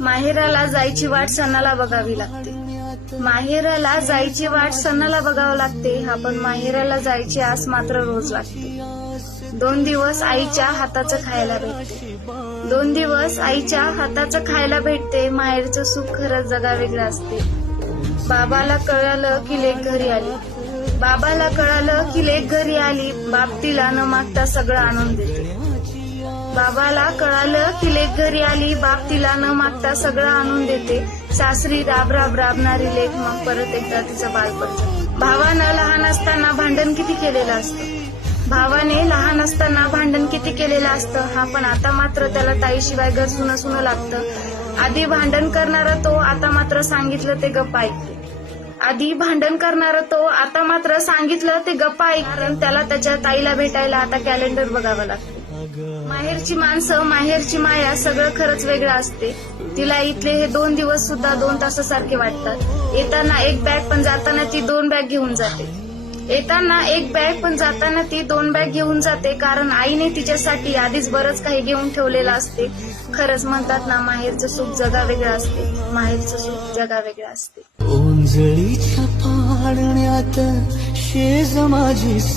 माहेराला जायची वाट सणाला बघावी लागते. माहेराला जायची वाट सणाला बघावं लागते. आपण माहेराला जायची आस मात्र रोज लागते. 2 दिवस आईच्या हाताचं खायला भेटते. 2 दिवस आईच्या हाताचं खायला भेटते. माहेरचं सुख खरंच जगा वेगळं असते. बाबाला कळालं की लेक घरी आली. बाबाला कळालं की लेक घरी आली. बाप तिला न मागता सगळं आणून देते. बाबाला कळालं की लेक घरी आली. बाप तिला न मागता सगळं आणून देते. सासरी राब राब राबणारी लेक मग परत एकदा तिचं बालपण जगते. भावानं लहान असताना भांडण किती केलेलं असतं. भावाने लहान असताना भांडण किती केलेलं असतं. हा पण आता मात्र त्याला ताईशिवाय घर सुनं सुनं लागतं. आधी भांडण करणारा तो, आता मात्र सांगितलं ते गप्प ऐकते. आधी भांडण करणारा तो, आता मात्र सांगितलं ते गप्पा ऐक. कारण त्याला त्याच्या ताईला भेटायला आता कॅलेंडर बघावं लागतं. माहेरची माणसं, माहेरची माया सगळं खरंच वेगळं असते. तिला इथले हे 2 दिवस सुद्धा 2 तासासारखे वाटतात. येताना एक बॅग पण जाताना ती 2 बॅग घेऊन जाते. येताना एक बॅग पण जाताना ती 2 बॅग घेऊन जाते. कारण आईने तिच्यासाठी आधीच बरंच काही घेऊन ठेवलेलं असते. खरंच म्हणतात ना, माहेरचं सुख जगा वेगळं असते. माहेरचं सुख जगा वेगळं असते. ओंजळीच्या पाण्यात शेज माझी